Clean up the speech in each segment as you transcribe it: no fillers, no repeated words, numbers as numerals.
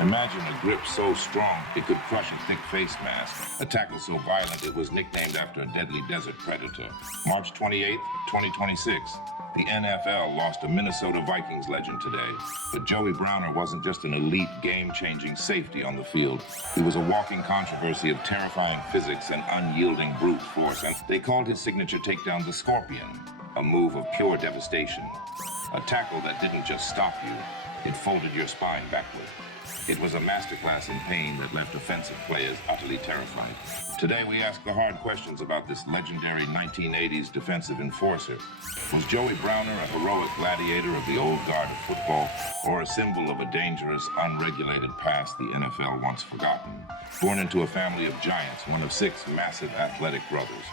Imagine a grip so strong it could crush a thick face mask, a tackle so violent it was nicknamed after a deadly desert predator. March 28, 2026, the NFL lost a Minnesota Vikings legend today. But Joey Browner wasn't just an elite, game-changing safety on the field. He was a walking controversy of terrifying physics and unyielding brute force, and they called his signature takedown the Scorpion, a move of pure devastation. A tackle that didn't just stop you, it folded your spine backward. It was a masterclass in pain that left offensive players utterly terrified. Today we ask the hard questions about this legendary 1980s defensive enforcer. Was Joey Browner a heroic gladiator of the old guard of football, or a symbol of a dangerous, unregulated past the NFL once forgotten? Born into a family of giants, one of 6 massive athletic brothers,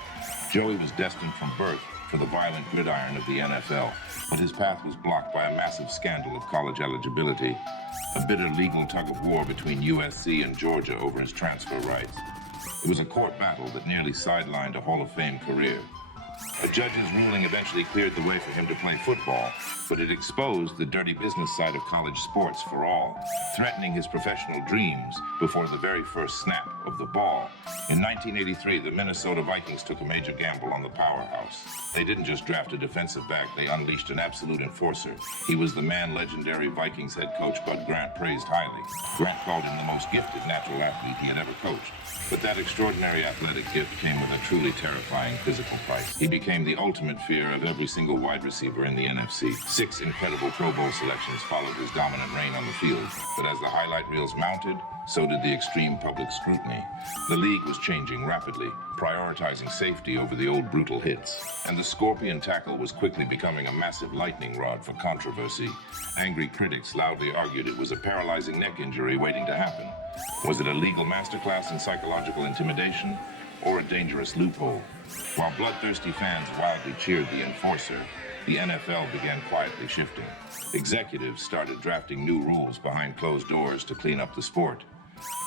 Joey was destined from birth for the violent gridiron of the NFL, but his path was blocked by a massive scandal of college eligibility, a bitter legal tug-of-war between USC and Georgia over his transfer rights. It was a court battle that nearly sidelined a Hall of Fame career. A judge's ruling eventually cleared the way for him to play football, but it exposed the dirty business side of college sports for all, threatening his professional dreams before the very first snap of the ball. In 1983, the Minnesota Vikings took a major gamble on the powerhouse. They didn't just draft a defensive back, they unleashed an absolute enforcer. He was the man legendary Vikings head coach Bud Grant praised highly. Grant called him the most gifted natural athlete he had ever coached. But that extraordinary athletic gift came with a truly terrifying physical price. He became the ultimate fear of every single wide receiver in the NFC. 6 incredible Pro Bowl selections followed his dominant reign on the field. But as the highlight reels mounted, so did the extreme public scrutiny. The league was changing rapidly, prioritizing safety over the old brutal hits. And the Scorpion tackle was quickly becoming a massive lightning rod for controversy. Angry critics loudly argued it was a paralyzing neck injury waiting to happen. Was it a legal masterclass in psychological intimidation, or a dangerous loophole? While bloodthirsty fans wildly cheered the enforcer, the NFL began quietly shifting. Executives started drafting new rules behind closed doors to clean up the sport.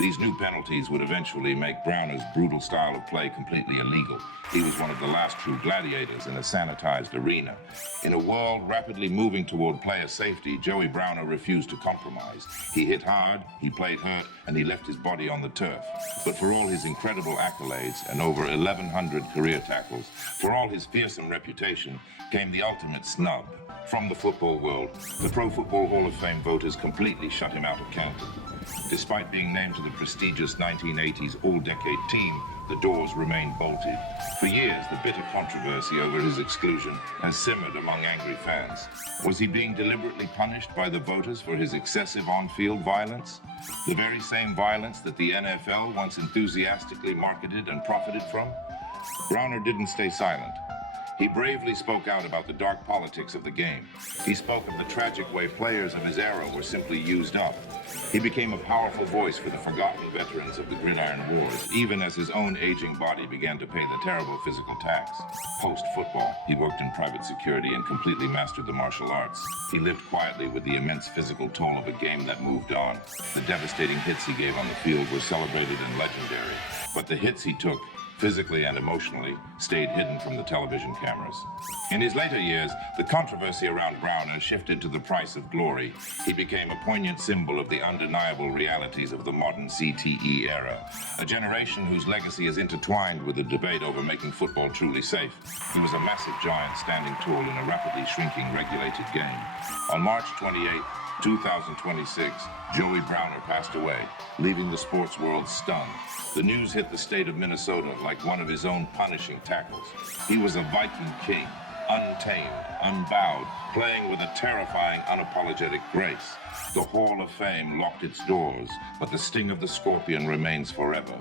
These new penalties would eventually make Browner's brutal style of play completely illegal. He was one of the last true gladiators in a sanitized arena. In a world rapidly moving toward player safety, Joey Browner refused to compromise. He hit hard, he played hurt, and he left his body on the turf. But for all his incredible accolades and over 1,100 career tackles, for all his fearsome reputation, came the ultimate snub. From the football world, the Pro Football Hall of Fame voters completely shut him out of counting. Despite being named to the prestigious 1980s All-Decade team, the doors remained bolted. For years, the bitter controversy over his exclusion has simmered among angry fans. Was he being deliberately punished by the voters for his excessive on-field violence? The very same violence that the NFL once enthusiastically marketed and profited from? Browner didn't stay silent. He bravely spoke out about the dark politics of the game. He spoke of the tragic way players of his era were simply used up. He became a powerful voice for the forgotten veterans of the gridiron wars, even as his own aging body began to pay the terrible physical tax. Post-football, he worked in private security and completely mastered the martial arts. He lived quietly with the immense physical toll of a game that moved on. The devastating hits he gave on the field were celebrated and legendary. But the hits he took, physically and emotionally, stayed hidden from the television cameras. In his later years, the controversy around Browner shifted to the price of glory. He became a poignant symbol of the undeniable realities of the modern CTE era, a generation whose legacy is intertwined with the debate over making football truly safe. He was a massive giant standing tall in a rapidly shrinking regulated game. On March 28, 2026, Joey Browner passed away, leaving the sports world stunned. The news hit the state of Minnesota like one of his own punishing tackles. He was a Viking king, untamed, unbowed, playing with a terrifying, unapologetic grace. The Hall of Fame locked its doors, but the sting of the Scorpion remains forever.